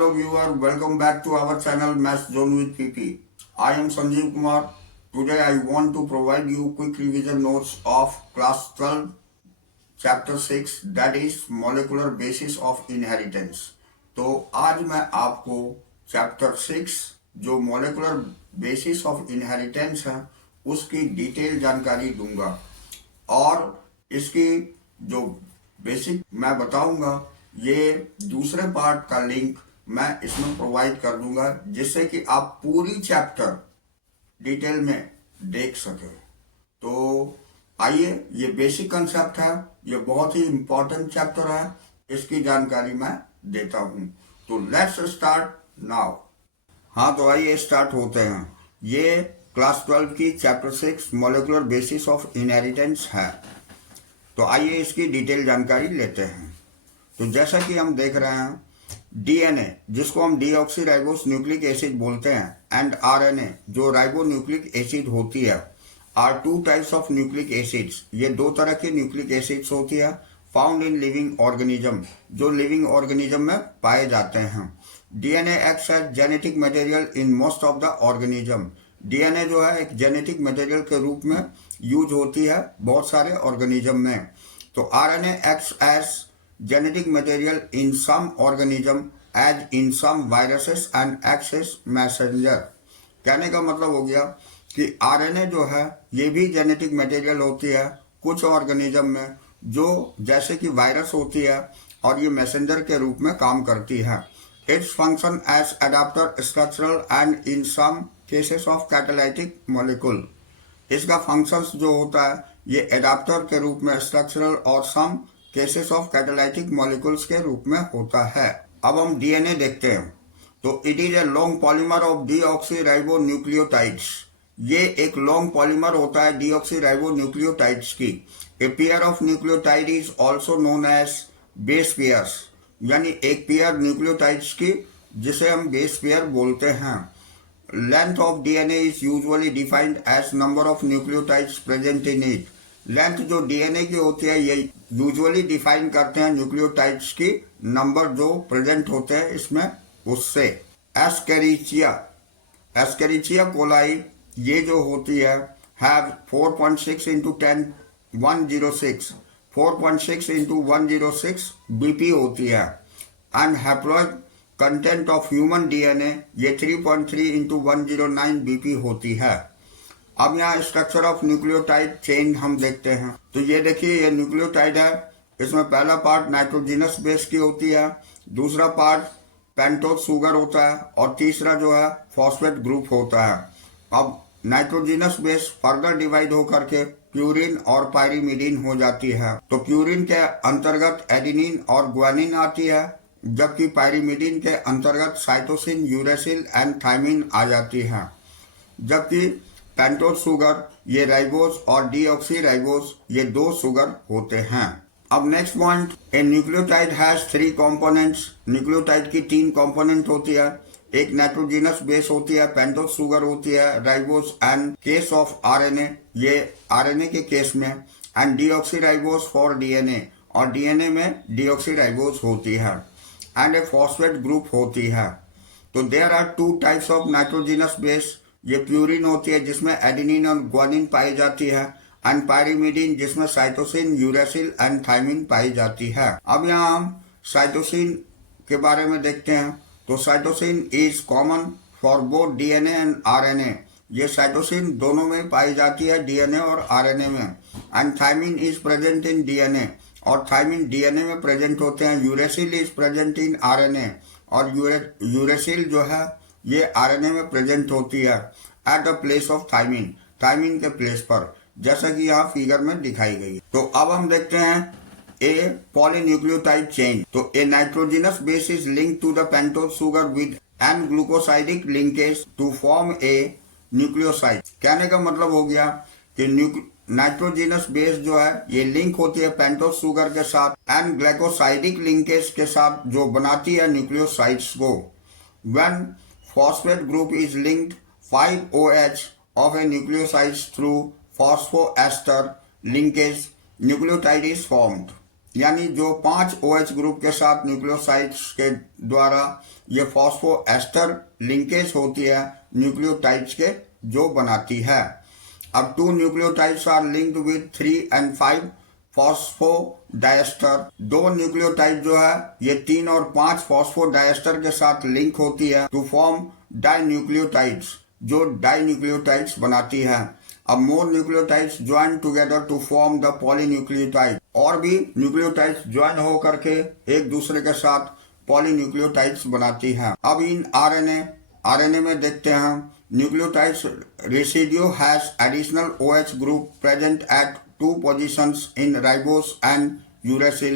Hello viewer, welcome back to our channel Math Zone with PP. I am Sanjeev Kumar. Today I want to provide you quick revision notes of class 12 chapter 6 that is molecular basis of inheritance. तो आज मैं आपको chapter 6 जो molecular basis of inheritance है उसकी detail जानकारी दूंगा और इसकी जो बेसिक मैं बताऊंगा ये दूसरे पार्ट का लिंक मैं इसमें प्रोवाइड कर दूंगा जिससे कि आप पूरी चैप्टर डिटेल में देख सके। तो आइए, ये बेसिक कंसेप्ट है, ये बहुत ही इंपॉर्टेंट चैप्टर है, इसकी जानकारी मैं देता हूं। तो लेट्स स्टार्ट नाउ। हाँ, तो आइए स्टार्ट होते हैं। ये क्लास 12 की chapter 6 molecular basis of inheritance है। तो आइए इसकी डिटेल जानकारी लेते हैं। तो जैसा कि हम देख रहे हैं, डीएनए जिसको हम डीऑक्सीराइबोस न्यूक्लिक एसिड बोलते हैं एंड आरएनए जो राइबो न्यूक्लिक एसिड होती है are two types of nucleic acids. ये दो तरह के न्यूक्लिक एसिड्स होती है फाउंड इन लिविंग ऑर्गेनिज्म, जो लिविंग ऑर्गेनिज्म में पाए जाते हैं। DNA acts as genetic material in most of the organism. DNA जो है एक जेनेटिक मटेरियल के रूप में यूज होती है बहुत सारे ऑर्गेनिज्म में। तो RNA acts as genetic material in some organism as in some viruses and acts as messenger। कहने का मतलब हो गया कि आरएनए जो है ये भी जेनेटिक मटेरियल होती है कुछ ऑर्गेनिज्म में, जो जैसे कि वायरस होती है और ये मैसेंजर के रूप में काम करती है। Its function as adapter structural and in some cases of catalytic molecule. इसका फंक्शंस जो होता है ये एडाप्टर के रूप में स्ट्रक्चरल और some cases of catalytic molecules के रूप में होता है। अब हम डीएनए देखते हैं। तो it is a long polymer of deoxyribonucleotides. ये एक लॉन्ग पॉलीमर होता है डीऑक्सीराइबो न्यूक्लियोटाइड्स की। A pair of nucleotide is also known as base pairs, यानी एक पेयर न्यूक्लियोटाइड्स की जिसे हम बेस पेयर बोलते हैं। Length of DNA is usually defined as number of nucleotides present in it. Length जो डीएनए की होती है ये यूजुअली डिफाइन करते हैं न्यूक्लियोटाइड्स की नंबर जो प्रेजेंट होते हैं इसमें उससे। एस्केरिचिया कोलाई ये जो होती है हैव 4.6 into 10 106 4.6 into 106 बीपी होती है। And haploid content of human DNA ये 3.3 into 109 बीपी होती है। अब यहाँ स्ट्रक्चर ऑफ न्यूक्लियोटाइड चेन हम देखते हैं। तो ये देखिए, ये न्यूक्लियोटाइड है, इसमें पहला पार्ट नाइट्रोजिनस बेस की होती है, दूसरा पार्ट पेंटोस शुगर होता है और तीसरा जो है फॉस्फेट ग्रुप होता है। अब नाइट्रोजिनस बेस फर्दर डिवाइड होकर के प्यूरिन और पायरीमिडीन हो जाती है। तो प्यूरिन के अंतर्गत एडेनिन और ग्वानिन आती है, जबकि पायरीमिडीन के अंतर्गत साइटोसिन, यूरेसिल एंड थायमिन आ जाती है। जबकि पेंटोस शुगर ये राइबोस और डीऑक्सीराइबोस ये दो शुगर होते हैं। अब next point, A nucleotide has 3 components. Nucleotide की 3 कंपोनेंट होती है। एक नाइट्रोजिनस बेस होती है, पेंटोस शुगर होती है, ribose and case of RNA ये आरएनए के केस में, एंड डीऑक्सीराइबोस फॉर डीएनए और डीएनए में डीऑक्सीराइबोस होती है, एंड ए फॉस्फेट ग्रुप होती है। तो there are 2 types of nitrogenous base. ये प्यूरिन होती है जिसमें एडेनिन और ग्वानिन पाई जाती है, एंड पायरीमिडीन जिसमें साइटोसिन, यूरेसिल एंड थायमिन पाई जाती है। अब यहाँ हम साइटोसिन के बारे में देखते हैं। तो cytosine is common for both DNA and RNA. ये साइटोसिन दोनों में पाई जाती है, डीएनए और आरएनए में। And thymine is present in DNA और थायमिन डीएनए में प्रेजेंट होते हैं। Uracil is present in RNA और यूरेसिल जो है ये आरएनए में प्रेजेंट होती है at the place of thymine, thymine के प्लेस पर, जैसा कि यहाँ फिगर में दिखाई गई। तो अब हम देखते हैं ए पॉलीन्यूक्लियोटाइड चेन। तो a nitrogenous base is link to the pentose sugar with an glucosidic linkage to form a nucleoside. कहने का मतलब हो गया कि नाइट्रोजिनस बेस जो है ये लिंक होती है पेंटोस शुगर के साथ एंड ग्लाइकोसाइडिक लिंकेज के साथ जो बनाती है न्यूक्लियोसाइड्स को। When phosphate group is linked 5OH of a nucleoside through phosphoester linkage, nucleotide is formed। यानी जो 5 OH ग्रुप के साथ न्यूक्लियोसाइड्स के द्वारा ये फॉस्फोएस्टर लिंकेज होती है न्यूक्लियोटाइड्स के जो बनाती है। अब 2 nucleotides are linked with 3 and 5 phosphodiester. 2 nucleotide जो है ये 3 और 5 फॉस्फोडाइएस्टर के साथ लिंक होती है टू फॉर्म डाइन्यूक्लियोटाइड्स जो डाइन्यूक्लियोटाइड्स बनाती है। अब more nucleotides join together to form the polynucleotide. और भी न्यूक्लियोटाइड्स ज्वाइन होकर के एक दूसरे के साथ पॉलीन्यूक्लियोटाइड्स बनाती है। अब इन आरएनए में देखते हैं nucleotides residue has additional OH group present at 2 positions in ribose and uracil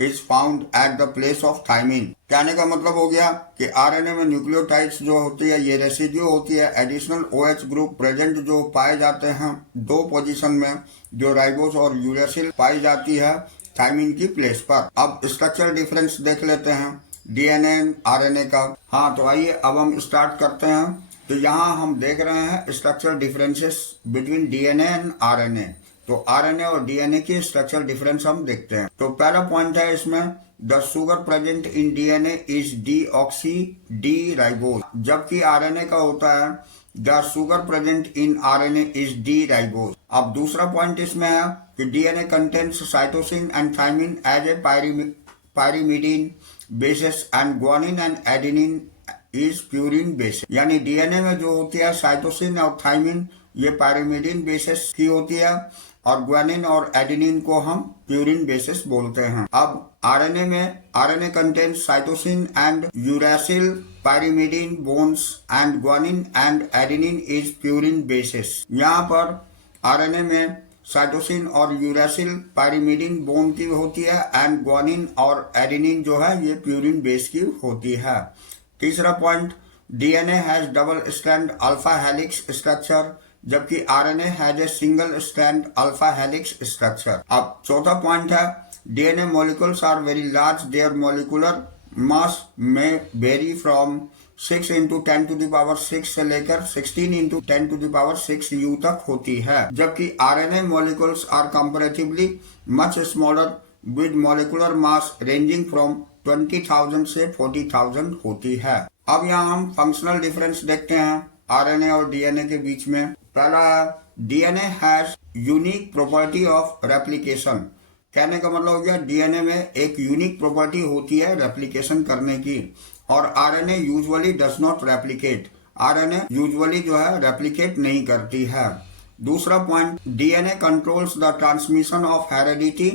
is found at the place of thymine। कहने का मतलब हो गया कि आरएनए में न्यूक्लियोटाइड्स जो होती है ये रेसिड्यू होती है एडिशनल OH ग्रुप प्रेजेंट जो पाए जाते हैं 2 पोजीशन में जो राइबोस और यूरेसिल पाई जाती है थाइमिन की प्लेस पर। अब स्ट्रक्चरल डिफरेंस देख लेते हैं डीएनए आरएनए का। हाँ तो आइए अब हम स्टार्ट करते हैं। तो यहाँ हम देख रहे हैं structural differences between DNA and RNA. तो आरएनए और डीएनए की स्ट्रक्चरल डिफरेंस हम देखते हैं। तो पहला पॉइंट है इसमें the sugar present in DNA is deoxy D ribose, जबकि आरएनए का होता है the sugar present in RNA is D ribose. अब दूसरा पॉइंट इसमें है कि DNA contains cytosine and thymine as a pyrimidine bases and guanine and adenine is purine bases. यानी डीएनए में जो होती है साइटोसिन और थाइमिन ये पायरिमिडीन बेसिस की होती है और ग्वानिन और एडेनिन को हम प्यूरिन बेसिस बोलते हैं। अब RNA contains cytosine and uracil pyrimidine bones and guanine and adenine is purine basis. यहाँ पर आरएनए में साइटोसिन और यूरासिल पायरिमिडीन बोन की होती है एंड ग्वानिन और एडेनिन जो है ये प्यूरिन बेस की होती है। तीसरा point DNA has double strand alpha helix structure जबकि RNA has a single strand alpha helix structure. अब चौथा पॉइंट है DNA molecules are very large, their molecular mass में वेरी फ्रॉम 6 × 10⁻6 से लेकर 16 × 10⁻6 U तक होती है, जबकि RNA molecules are comparatively much smaller with molecular mass ranging from 20,000 से 40,000 होती है। अब यहाँ हम फंक्शनल डिफरेंस देखते हैं आरएनए और डीएनए के बीच में। पहला है DNA has unique property of replication. कहने का मतलब हो गया डीएनए में एक यूनिक प्रॉपर्टी होती है रेप्लिकेशन करने की और RNA usually does not replicate. RNA usually जो है रेप्लिकेट नहीं करती है। दूसरा point DNA controls the transmission of heredity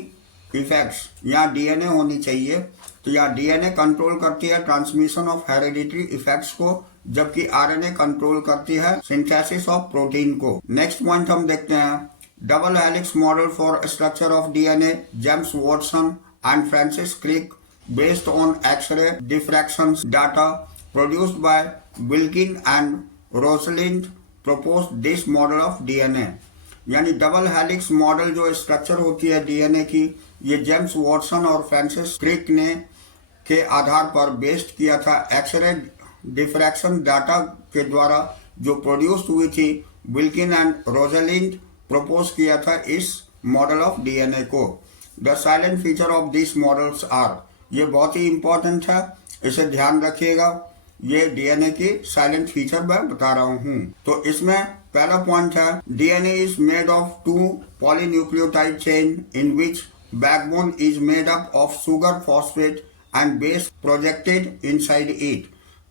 effects. यहाँ डीएनए होनी चाहिए तो यहाँ डीएनए कंट्रोल करती है ट्रांसमिशन ऑफ हेरेडिटरी इफेक्ट्स को, जबकि आरएनए कंट्रोल करती है सिंथेसिस ऑफ प्रोटीन को। नेक्स्ट पॉइंट हम देखते हैं double helix model for structure of DNA James Watson and Francis Crick based on X ray diffraction data produced by Wilkin and Rosalind proposed this model of DNA. यानी double helix model जो structure होती है DNA की ये James Watson और Francis Crick ने के आधार पर बेस्ड किया था एक्सरे डिफ्रैक्शन डाटा के द्वारा जो प्रोड्यूस हुई थी। विल्किन एंड रोजलिंड प्रपोज किया था इस मॉडल ऑफ डीएनए को। The silent feature of this models are, ये बहुत ही इंपॉर्टेंट है, इसे ध्यान रखिएगा। ये डीएनए की साइलेंट फीचर मैं बता रहा हूँ। तो इसमें पहला पॉइंट है DNA is made of 2 polynucleotide chain in which backbone is made up of sugar phosphate and base projected inside it.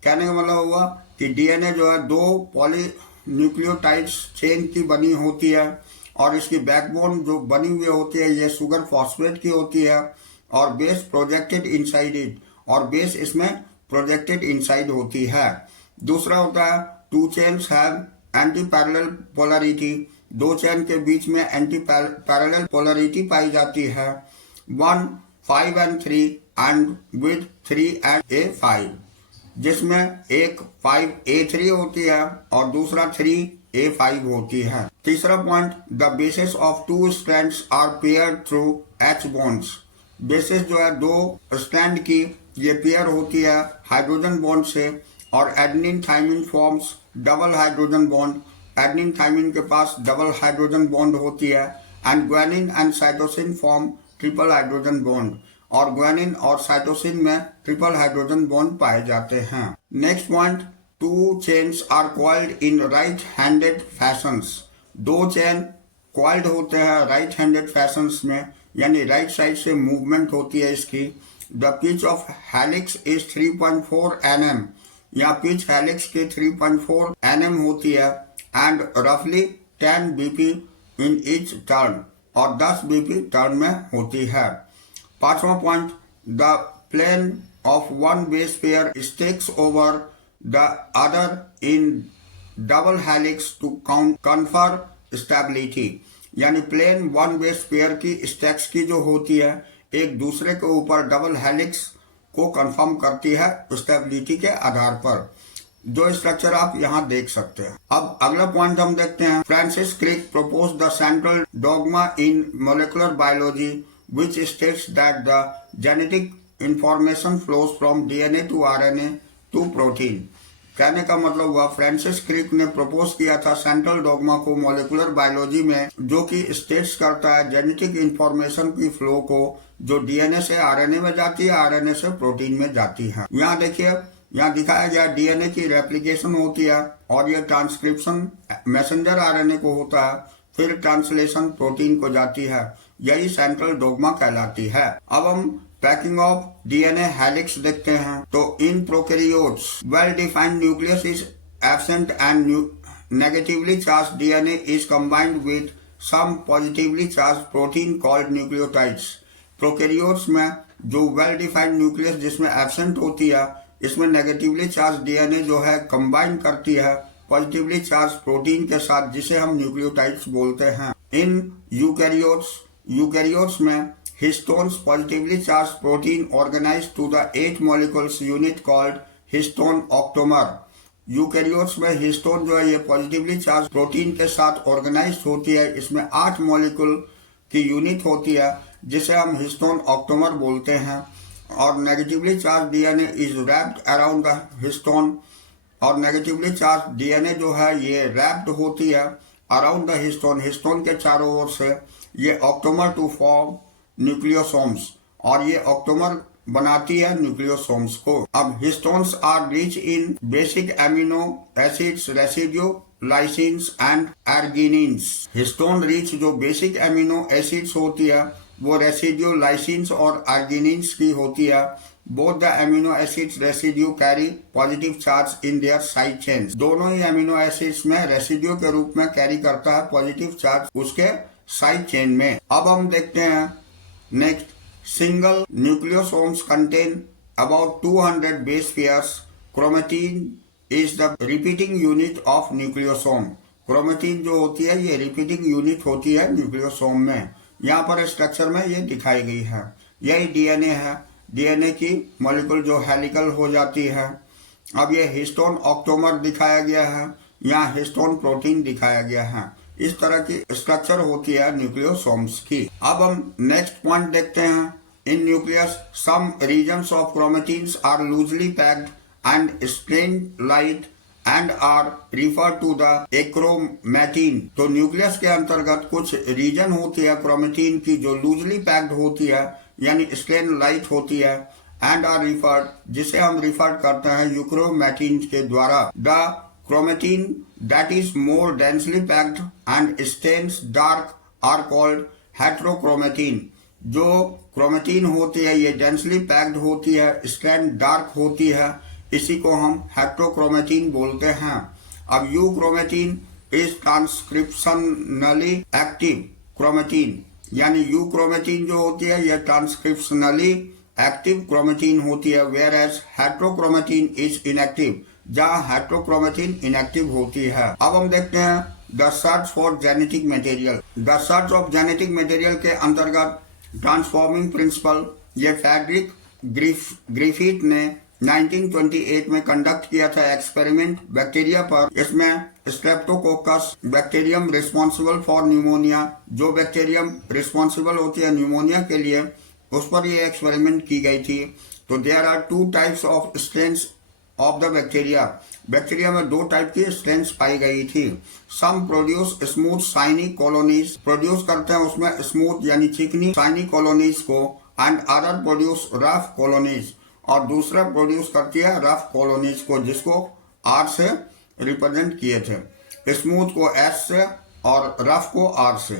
कहने का मतलब हुआ कि डीएनए जो है 2 पॉलीन्यूक्लियोटाइड्स चेन की बनी होती है और इसकी बैकबोन जो बनी हुई होती है ये शुगर फॉस्फेट की होती है और बेस प्रोजेक्टेड इनसाइड इट, और बेस इसमें प्रोजेक्टेड इनसाइड होती है। दूसरा होता है 2 chains have anti parallel polarity. 2 chain के बीच में एंटी पैरेलल पोलरिटी पाई जाती है 1, 5 and 3 and with 3 and A5, जिसमें एक 5A3 होती है और दूसरा 3A5 होती है। तीसरा point the bases of 2 strands are paired through H bonds. Bases जो है 2 स्ट्रैंड की ये पेयर होती है हाइड्रोजन बॉन्ड से और adenine thymine forms double hydrogen bond. Adenine thymine के पास डबल हाइड्रोजन बॉन्ड होती है and guanine and cytosine form triple hydrogen bond और ग्वानिन और साइटोसिन में ट्रिपल हाइड्रोजन बॉन्ड पाए जाते हैं। Next point, two chains are coiled in right handed fashions. दो चेन कॉइल्ड होते हैं राइट हैंडेड फैशंस में, यानी राइट साइड से मूवमेंट होती है इसकी। The pitch of helix is 3.4 nm, या पिच हेलिक्स की 3.4 nm होती है एंड रफली 10 bp इन ईच टर्न, और 10 bp टर्न में होती है। पांचवा point, the plane of one base pair stacks over the other in double helix to confer stability, यानी प्लेन वन बेस पेयर की स्टैक्स की जो होती है एक दूसरे के ऊपर डबल हेलिक्स को कंफर्म करती है स्टेबिलिटी के आधार पर, जो स्ट्रक्चर आप यहाँ देख सकते हैं। अब अगला पॉइंट हम देखते हैं, Francis Crick propose the central dogma in molecular biology which states that the genetic information flows from DNA to RNA to protein। कहने का मतलब हुआ फ्रांसिस क्रिक ने प्रपोज किया था सेंट्रल डॉगमा को मॉलिकुलर बायोलॉजी में, जो कि स्टेट्स करता है जेनेटिक इंफॉर्मेशन की फ्लो को, जो डीएनए से आरएनए में जाती है, आरएनए से प्रोटीन में जाती है। यहाँ देखिए, यहाँ दिखाया गया डीएनए की रेप्लिकेशन होती है और ये ट्रांसक्रिप्शन मैसेंजर आरएनए को होता है, फिर ट्रांसलेशन प्रोटीन को जाती है। यही सेंट्रल डोग्मा कहलाती है। अब हम पैकिंग ऑफ डीएनए हेलिक्स देखते हैं। तो इन prokaryotes well defined nucleus is absent and negatively charge DNA is combined with some positively charge protein called nucleotides. Prokaryotes में जो वेल डिफाइंड न्यूक्लियस जिसमें एब्सेंट होती है, इसमें नेगेटिवली चार्ज डीएनए जो है कंबाइन करती है पॉजिटिवली चार्ज प्रोटीन के साथ, जिसे हम न्यूक्लियोटाइड्स बोलते हैं। इन यूकैरियोट्स में histones positively charge protein organize to the 8 molecules unit called histone octamer. Eukaryotes में हिस्टोन जो है ये पॉजिटिवली चार्ज प्रोटीन के साथ ऑर्गेनाइज होती है। इसमें 8 मॉलिक्यूल की यूनिट होती है जिसे हम हिस्टोन ऑक्टोमर बोलते हैं। और negatively charge DNA is wrapped around the histone, और नेगेटिवली चार्ज डीएनए जो है ये रैप्ड होती है अराउंड द हिस्टोन, हिस्टोन के चारों ओर से। ये ऑक्टोमर टू फॉर्म न्यूक्लियोसोम्स, और ये ऑक्टोमर बनाती है न्यूक्लियोसोम्स को। अब histones are rich in basic amino acids, residue, lysines and arginines. Histone rich जो बेसिक एमिनो एसिड्स होती है वो रेसिड्यू, लाइसिन्स और आर्गिनिन्स की होती है। Both the amino acids residue carry positive charge in their side chains. दोनों ही एमिनो एसिड्स में रेसिड्यू के रूप में कैरी करता है पॉजिटिव चार्ज उसके साइड चेन में। अब हम देखते हैं next, single nucleosomes contain about 200 base pairs. Chromatin is the repeating unit of nucleosome. Chromatin जो होती है ये रिपीटिंग यूनिट होती है न्यूक्लियोसोम में। यहाँ पर स्ट्रक्चर में ये दिखाई गई है। यही डीएनए है, डीएनए की मॉलिक्यूल जो हेलिकल हो जाती है। अब ये हिस्टोन ऑक्टोमर दिखाया गया है, यहाँ हिस्टोन प्रोटीन दिखाया गया है। इस तरह की स्ट्रक्चर होती है न्यूक्लियोसोम्स की। अब हम नेक्स्ट पॉइंट देखते हैं, in nucleus some regions of chromatins are loosely packed and stained light and are refer to the achromatin. तो न्यूक्लियस के अंतर्गत कुछ रीजन होती है क्रोमेटिन की जो लूजली पैक्ड होती है, यानी स्ट्रेन लाइट होती है, एंड आर रिफर्ड, जिसे हम रिफर करते हैं यूक्रोमैटिन के द्वारा। The chromatin that is more densely packed and stains dark are called heterochromatin। जो क्रोमेटिन होती है ये डेंसली पैक्ड होती है, स्ट्रैंड डार्क होती है, इसी को हम हेटेरोक्रोमेटिन बोलते हैं। अब euchromatin is transcriptionally active chromatin, यानी यूक्रोमेटिन जो होती है ये ट्रांसक्रिप्शनली एक्टिव क्रोमेटिन होती है, वेयर एज हेटेरोक्रोमेटिन इज इनएक्टिव, जहाँ हेटेरोक्रोमेटिन इनएक्टिव होती है। अब हम देखते हैं the search for genetic material. The search of genetic material के अंतर्गत ट्रांसफॉर्मिंग प्रिंसिपल ये फ्रेडरिक ग्रिफिथ ने 1928 में कंडक्ट किया था एक्सपेरिमेंट बैक्टीरिया पर। इसमें Streptococcus bacterium responsible for pneumonia, जो बैक्टीरियम रिस्पॉन्सिबल होती है न्यूमोनिया के लिए, उस पर ये एक्सपेरिमेंट की गई थी। तो there are 2 types of strains of the bacteria, bacteria में दो टाइप की स्ट्रेन्स पाई गई थी। Some produce smooth shiny colonies, produce करते हैं उसमें स्मूथ यानी चिकनी शाइनी कॉलोनीज को, and other produce rough colonies, और दूसरा प्रोड्यूस करती है रफ कॉलोनीज को, जिसको आर से रिप्रेजेंट किए थे, स्मूथ को एस से और रफ को आर से।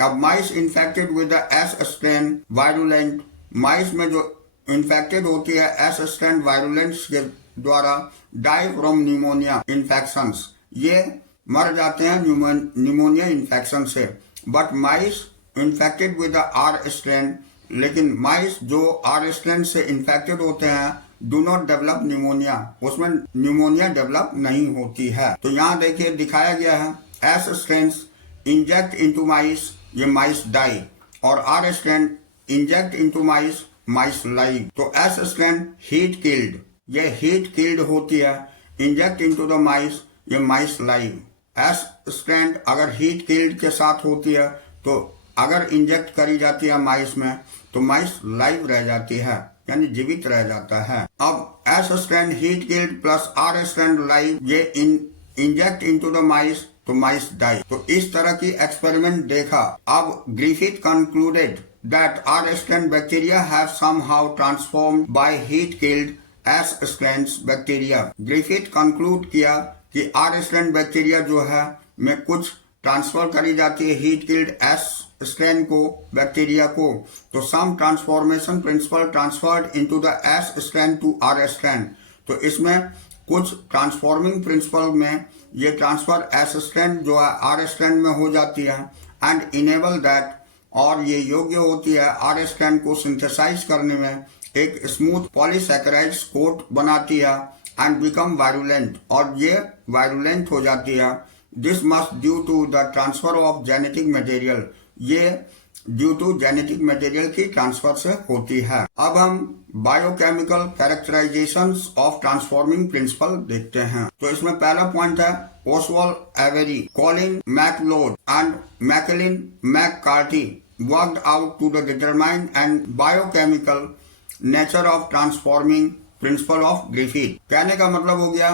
अब mice infected with the S strain virulent, mice में जो इन्फेक्टेड होती है एस स्ट्रेन वायरुलेंट्स के द्वारा डाई फ्रॉम न्यूमोनिया इन्फेक्शंस, ये मर जाते हैं न्यूमोनिया इन्फेक्शन से। But mice infected with the R strain, लेकिन माइस जो आर स्ट्रेन से इन्फेक्टेड होते हैं डू नॉट डेवलप न्यूमोनिया, उसमें न्यूमोनिया डेवलप नहीं होती है। तो यहाँ देखिए दिखाया गया है एस स्ट्रेन इंजेक्ट इनटू माइस, ये माइस डाई, और आर स्ट्रेन इंजेक्ट इनटू माइस, माइस लाइव। तो एस स्ट्रेन हीट किल्ड, ये हीट किल्ड होती है, इंजेक्ट इनटू द माइस, ये माइस लाइव। एस स्ट्रेन अगर हीट किल्ड के साथ होती है तो अगर इंजेक्ट करी जाती है माइस में तो माइस लाइव रह जाती है, यानी जीवित रह जाता है। अब S strain heat killed plus R strain live, ये इंजेक्ट इनटू द माइस तो माइस डाई। तो इस तरह की एक्सपेरिमेंट देखा। अब Griffith concluded that R strain bacteria have somehow transformed by heat killed S strain bacteria. Griffith conclude किया कि आर स्ट्रेन बैक्टीरिया जो है में कुछ ट्रांसफर करी जाती है हीट किल्ड एस स्ट्रेन को, बैक्टीरिया को, तो some transformation principle transferred into the S strain to R strain. तो इसमें कुछ ट्रांसफॉर्मिंग प्रिंसिपल में ये ट्रांसफर एस स्ट्रेन जो है आर स्ट्रेन में हो जाती है, एंड इनेबल दैट, और ये योग्य होती है आर स्ट्रेन को सिंथेसाइज करने में, एक स्मूथ पॉलीसैकेराइड्स कोट बनाती है, एंड बिकम वायरुलेंट, और ये वायरुलेंट हो जाती है। This must due to the transfer of genetic material, ये ड्यू टू जेनेटिक मटेरियल की ट्रांसफर से होती है। अब हम biochemical characterizations of transforming principle देखते हैं। तो इसमें पहला पॉइंट है Oswald Avery, Colin MacLeod and Maclyn McCarty worked out to the determine and biochemical nature of transforming principle of Griffith. कहने का मतलब हो गया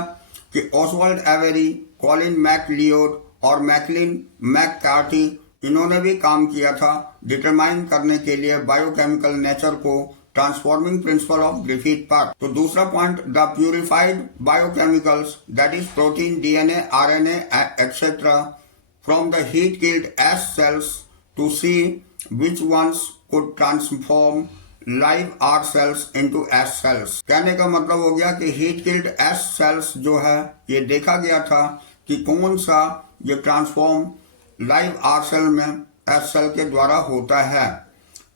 कि ओसवाल्ड एवेरी, कॉलिन मैकलियोड और मैकलिन मैककार्टी, इन्होंने भी काम किया था डिटरमाइन करने के लिए बायोकेमिकल नेचर को ट्रांसफॉर्मिंग प्रिंसिपल ऑफ ग्रिफिथ पर। तो दूसरा point, the purified biochemicals that is protein, DNA, RNA etcetera from the heat killed S cells to see which ones could transform live R cells into S cells. कहने का मतलब हो गया कि heat killed S sales जो है ये देखा गया था कि कौन सा ये ट्रांसफॉर्म लाइव आर सेल में एस सेल के द्वारा होता है।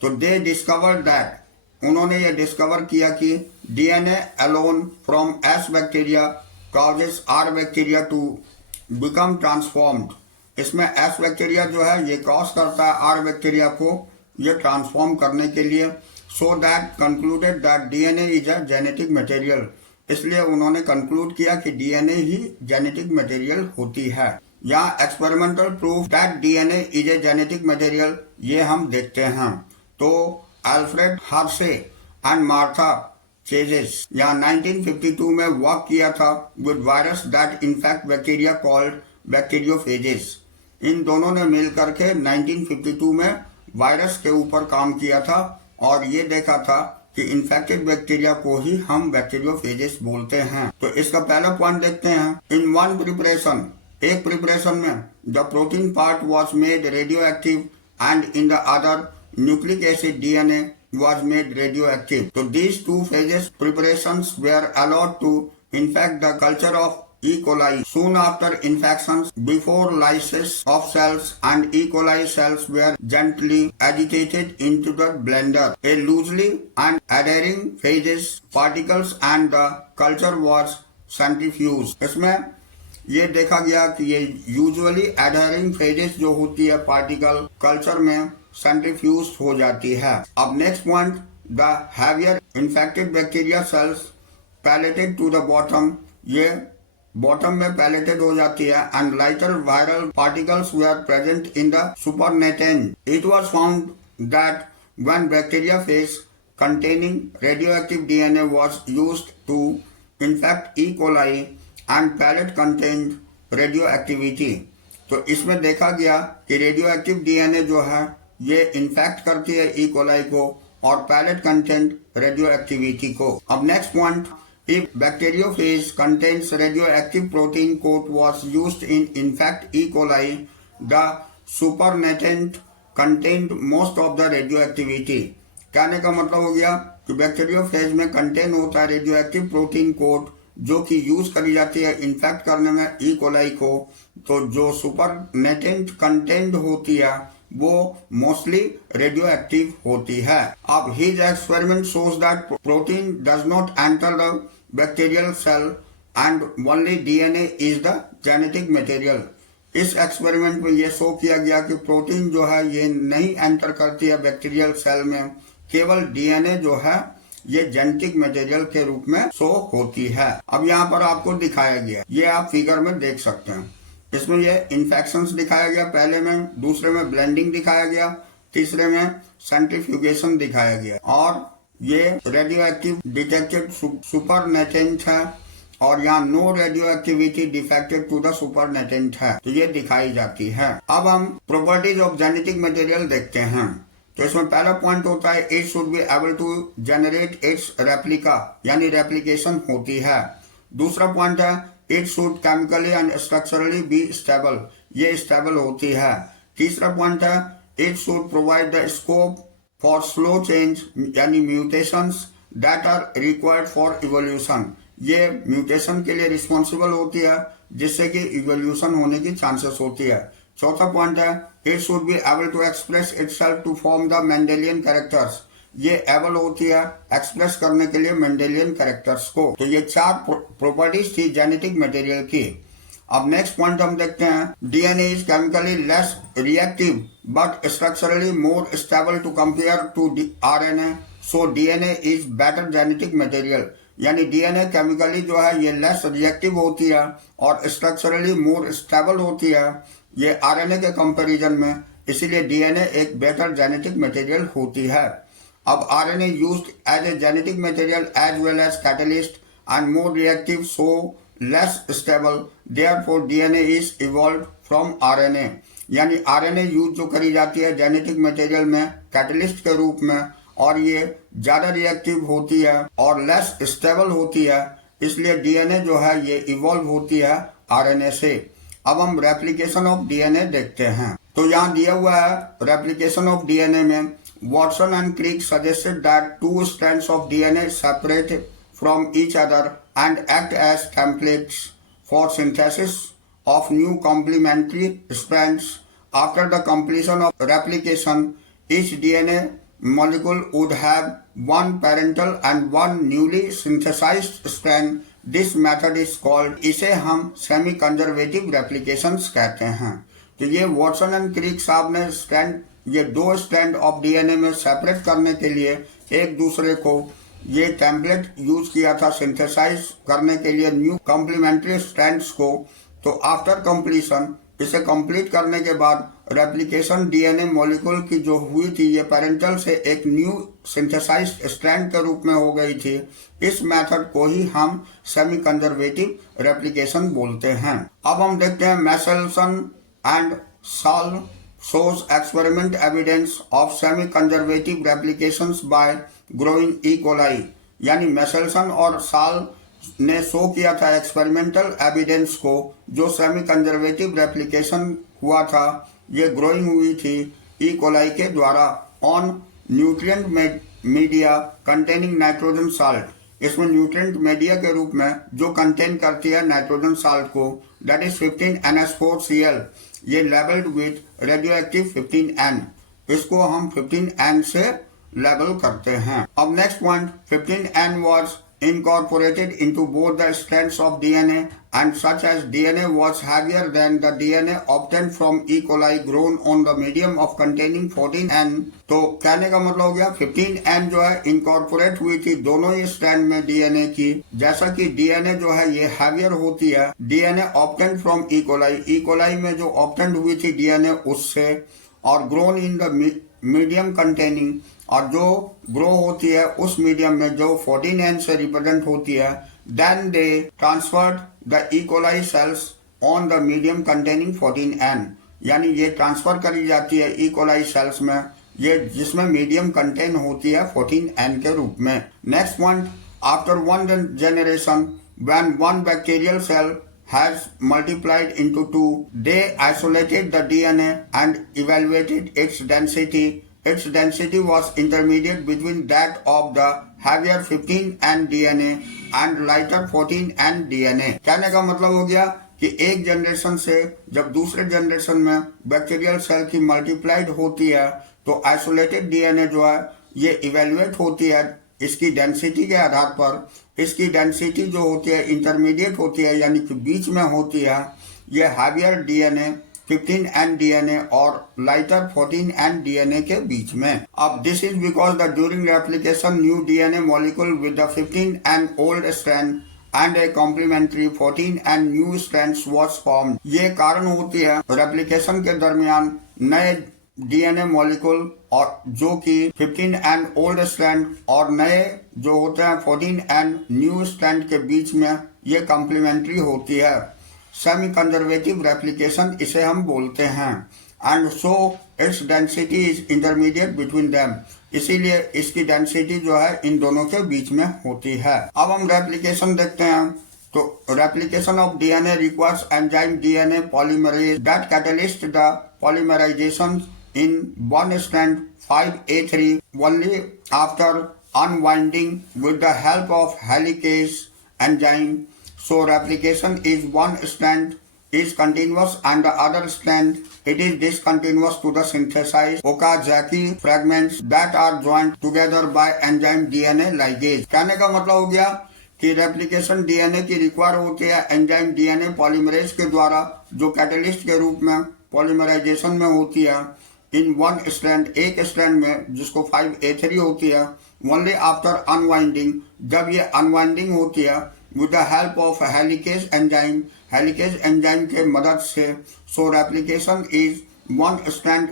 तो दे डिस्कवर दैट, उन्होंने ये डिस्कवर किया कि DNA alone from S bacteria causes R bacteria to become transformed. इसमें एस बैक्टीरिया जो है ये कॉज करता है आर बैक्टीरिया को ये ट्रांसफॉर्म करने के लिए। So that concluded that DNA is a genetic material, इसलिए उन्होंने कंक्लूड किया कि डीएनए ही जेनेटिक मटेरियल होती है। यहाँ experimental proof that DNA is a genetic material ये हम देखते हैं। तो Alfred Hershey and Martha Chases यहाँ 1952 में वर्क किया था with virus that infect bacteria called bacteriophages. इन दोनों ने मिलकर के 1952 में वायरस के ऊपर काम किया था और ये देखा था कि इन्फेक्टेड बैक्टीरिया को ही हम बैक्टीरियोफेजेस बोलते हैं। तो इसका पहला पॉइंट देखते हैं। इन वन प्रिपरेशन, एक प्रिपरेशन में the protein part was made radioactive and in the other nucleic acid DNA was made radioactive. तो these two phages preparations were allowed to infect the culture of E. coli. Soon after infections, before lysis of cells and E. coli cells were gently agitated into the blender, a loosely and adhering phases particles and the culture was centrifuged. इसमें ये देखा गया कि ये usually adhering phases जो होती है particle culture में सेंट्रीफ्यूज हो जाती है। अब next point, the heavier infected bacteria cells pelleted to the bottom, ये बॉटम में पैलेटेड हो जाती है and lighter viral particles were present in the supernatant. It was found that when bacteria phage containing radioactive DNA was used to infect E. coli and pellet contained radioactivity. तो इसमें देखा गया कि radioactive DNA जो है ये infect करती है ई कोलाई को और पैलेट कंटेंट रेडियोएक्टिविटी को। अब next point, if bacteriophage contains radioactive protein coat was used in infect E coli, the supernatant contained most of the radioactivity. कहने का मतलब हो गया कि बैक्टीरियोफेज में कंटेन होता है रेडियोएक्टिव प्रोटीन कोट जो कि यूज करी जाती है इन्फेक्ट करने में ई कोलाई को। तो जो सुपरनेटेंट कंटेंट होती है वो मोस्टली रेडियोएक्टिव होती है। अब his experiment shows that protein does not enter the bacterial cell and only DNA is the genetic material. इस एक्सपेरिमेंट में ये शो किया गया कि प्रोटीन जो है ये नहीं एंटर करती है बैक्टीरियल सेल में, केवल डीएनए जो है ये जेनेटिक मटेरियल के रूप में शो होती है। अब यहाँ पर आपको दिखाया गया, ये आप फिगर में देख सकते हैं। इसमें ये इन्फेक्शंस दिखाया गया पहले में, दूसरे में ब्लेंडिंग दिखाया गया, तीसरे में सेंट्रीफ्यूगेशन दिखाया गया और ये रेडियो एक्टिव डिटेक्टेड सुपरनेटेंट है और यहाँ no radioactivity detected to the supernatant है, तो ये दिखाई जाती है। अब हम प्रॉपर्टीज ऑफ जेनेटिक मटेरियल देखते हैं। तो इसमें पहला पॉइंट होता है it should be able to generate its replica, यानी रेप्लिकेशन होती है। दूसरा पॉइंट है it should chemically and structurally be stable, ये स्टेबल होती है। तीसरा पॉइंट है it should provide the scope for slow change, यानी mutations that are required for evolution, ये म्यूटेशन के लिए रिस्पॉन्सिबल होती है जिससे कि इवोल्यूशन होने की चांसेस होती है। चौथा पॉइंट है it should be able to express itself to form the Mendelian characters, ये एबल होती है एक्सप्रेस करने के लिए मेंडेलियन कैरेक्टर्स को। तो ये चार प्रॉपर्टीज थी जेनेटिक मटेरियल की। अब नेक्स्ट पॉइंट हम देखते हैं, DNA is chemically less reactive but structurally more stable to compare to RNA, so DNA is better genetic material, यानी डीएनए केमिकली जो है ये लेस रिएक्टिव होती है और स्ट्रक्चरली मोर स्टेबल होती है ये आरएनए के कंपैरिजन में, इसीलिए डीएनए एक बेटर जेनेटिक मटेरियल होती है। अब RNA used as a genetic material as well as catalyst and more reactive so less stable, therefore DNA is evolved from RNA, यानी आरएनए यूज जो करी जाती है जेनेटिक मटेरियल में कैटलिस्ट के रूप में और ये ज्यादा रिएक्टिव होती है और लेस स्टेबल होती है, इसलिए डीएनए जो है ये इवॉल्व होती है आरएनए से। अब हम रेप्लिकेशन ऑफ डीएनए देखते हैं। तो यहाँ दिया हुआ है रेप्लिकेशन ऑफ डीएनए में Watson and Crick suggested that two strands of DNA separate from each other and act as templates for synthesis of new complementary strands. After the completion of replication each DNA molecule would have one parental and one newly synthesized strand. This method is called, इसे हम semi conservative रेप्लिकेशंस कहते हैं। तो ये Watson and क्रिक साहब ने strand, ये दो स्ट्रैंड ऑफ डीएनए में सेपरेट करने के लिए एक दूसरे को ये टेम्पलेट यूज किया था सिंथेसाइज करने के लिए न्यू कॉम्प्लीमेंट्री स्ट्रैंड्स को। तो आफ्टर कंप्लीशन, इसे कंप्लीट करने के बाद रेप्लिकेशन डीएनए मॉलिक्यूल की जो हुई थी ये पेरेंटल से एक न्यू सिंथेसाइज्ड स्ट्रैंड के रूप में हो गई थी। इस मेथड को ही हम सेमी कंजर्वेटिव रेप्लिकेशन बोलते हैं। अब हम देखते हैं मैसेल्सन एंड साल shows experiment evidence of semi conservative replications by growing E. coli, यानी मैसेल्सन और साल ने शो किया था एक्सपेरिमेंटल एविडेंस को जो सेमी कंजर्वेटिव रेप्लिकेशन हुआ था ये ग्रोइंग हुई थी ई कोलाई के द्वारा on nutrient media containing nitrogen salt. इसमें न्यूट्रिएंट मीडिया के रूप में जो कंटेन करती है नाइट्रोजन साल्ट को, दैट इज 15NH4Cl, ये labelled with radio active 15N, इसको हम 15N से लेबल करते हैं। अब next point, 15N was incorporated into both the strands of DNA and such as DNA was heavier than the DNA obtained from E. coli grown on the medium of containing 14N। तो कहने का मतलब हो गया 15N जो है incorporate हुई थी दोनों ही स्ट्रैंड में डीएनए की, जैसा कि डीएनए जो है ये हैवियर होती है DNA obtained from E coli, E coli में जो ऑब्टेन्ड हुई थी डीएनए उससे, और grown in the medium containing, और जो ग्रो होती है उस मीडियम में जो 14N से रिप्रेजेंट होती है, then they transferred the E coli cells on the medium containing 14N, यानी ये ट्रांसफर करी जाती है ई कोलाई सेल्स में, ये जिसमें मीडियम कंटेन होती है 14N के रूप में। Next point, after one generation when one bacterial cell has multiplied into two, they isolated the DNA and evaluated its density. Its density was intermediate between that of the heavier 15N DNA and lighter 14N DNA. कहने का मतलब हो गया कि एक generation से जब दूसरे जनरेशन में बैक्टीरियल सेल की मल्टीप्लाइड होती है तो आइसोलेटेड डीएनए जो है ये इवेल्युएट होती है इसकी डेंसिटी के आधार पर। इसकी डेंसिटी जो होती है इंटरमीडिएट होती है, यानी कि बीच में होती है, ये हैवियर डीएनए 15N डीएनए और लाइटर 14N डीएनए के बीच में। अब this is because the during replication new DNA molecule with the 15N old strand and a complementary 14N new strands was formed. ये कारण होती है रेप्लिकेशन के दरमियान नए डीएनए मॉलिक्यूल और जो कि 15N ओल्ड स्ट्रैंड और नए जो होते हैं 14N न्यू स्ट्रैंड के बीच में ये कॉम्प्लीमेंट्री होती है। सेमी कंजर्वेटिव रेप्लिकेशन इसे हम बोलते हैं। And so its density is intermediate between them, इसीलिए इसकी डेंसिटी जो है इन दोनों के बीच में होती है। अब हम रेप्लिकेशन देखते हैं। तो replication of DNA requires enzyme DNA polymerase that catalyst the polymerization in one strand 5A3 only after unwinding with the help of helicase enzyme. So replication is one strand is continuous and the other strand it is discontinuous to the synthesized Okazaki fragments that are joined together by enzyme DNA ligase. कहने का मतलब हो गया कि replication DNA की require होती है enzyme DNA polymerase के द्वारा, जो कैटलिस्ट के रूप में पॉलीमराइजेशन में होती है इन वन स्ट्रैंड, एक स्ट्रैंड में जिसको 5A3 होती है, ओनली आफ्टर अनवाइंडिंग, जब ये अनवाइंडिंग होती है with the help of helicase enzyme, helicase enzyme के मदद से। So replication is one strand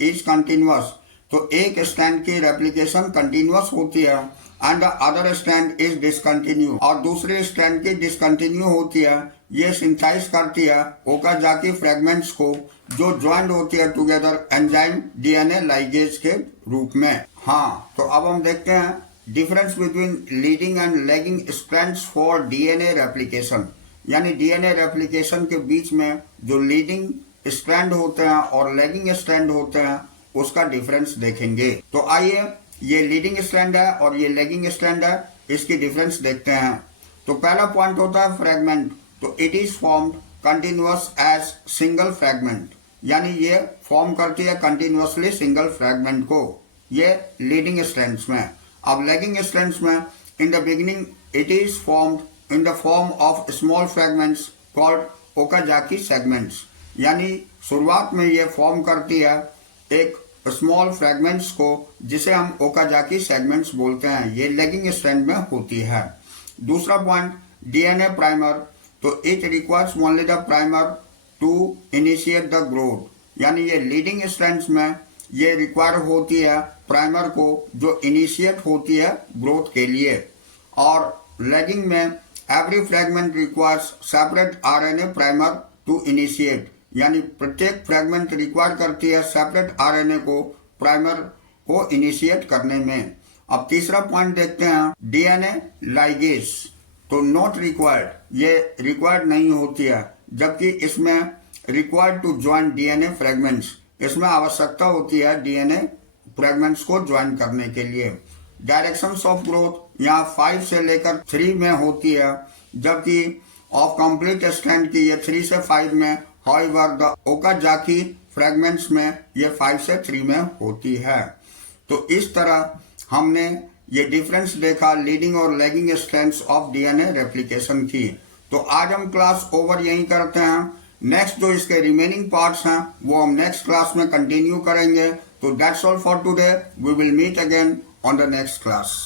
is continuous, तो एक स्ट्रैंड की रेप्लिकेशन कंटिन्यूअस होती है and the other strand is discontinue, और दूसरे स्ट्रैंड की डिसकंटिन्यू होती है। ये सिंथाइज करती है ओकाजाकी फ्रेगमेंट्स को जो ज्वाइंट होती है टुगेदर एंजाइम डीएनए लाइगेज के रूप में। हाँ, तो अब हम देखते हैं difference between leading and lagging strands for DNA replication, यानी डीएनए रेप्लिकेशन के बीच में जो लीडिंग स्ट्रैंड होते हैं और लैगिंग स्ट्रैंड होते हैं उसका डिफरेंस देखेंगे। तो आइए, ये लीडिंग स्ट्रैंड है और ये लैगिंग स्ट्रैंड है, इसकी डिफरेंस देखते हैं। तो पहला पॉइंट होता है फ्रेगमेंट, तो it is formed continuous as single fragment, यानी ये फॉर्म करती है कंटिन्यूअसली सिंगल फ्रेगमेंट को, ये लीडिंग स्ट्रैंड्स में। अब लैगिंग स्ट्रैंड्स में in the beginning it is formed in the form of small fragments called Okazaki segments, यानी शुरुआत में ये फॉर्म करती है एक स्मॉल फ्रेगमेंट्स को जिसे हम ओकाजाकी सेगमेंट्स बोलते हैं, ये लैगिंग स्ट्रैंड में होती है। दूसरा पॉइंट डीएनए प्राइमर, तो it requires only the primer to initiate the growth, यानी ये लीडिंग स्ट्रैंड्स में ये रिक्वायर होती है प्राइमर को जो इनिशिएट होती है ग्रोथ के लिए। और लैगिंग में every fragment requires separate RNA primer to initiate, यानी प्रत्येक फ्रेगमेंट रिक्वायर करती है सेपरेट आरएनए को प्राइमर को इनिशिएट करने में। अब तीसरा पॉइंट देखते हैं डीएनए लाइगेज, तो नॉट रिक्वायर्ड, ये रिक्वायर्ड नहीं होती है, जबकि इसमें required to join DNA fragments, इसमें आवश्यकता होती है डीएनए फ्रेगमेंट्स को ज्वाइन करने के लिए। डायरेक्शंस ऑफ ग्रोथ यहाँ 5 से लेकर 3 में होती है, जबकि ऑफ कंप्लीट स्ट्रैंड की ये 3 से 5 में, हाउएवर द ओकाजाकी फ्रेगमेंट्स में ये 5 से 3 में होती है। तो इस तरह हमने ये डिफरेंस देखा लीडिंग और lagging strands of DNA replication की। तो आज हम क्लास ओवर यहीं करते हैं। नेक्स्ट जो इसके रिमेनिंग पार्ट्स हैं वो हम नेक्स्ट क्लास में कंटिन्यू करेंगे। तो that's all for today, we will meet again on the next class.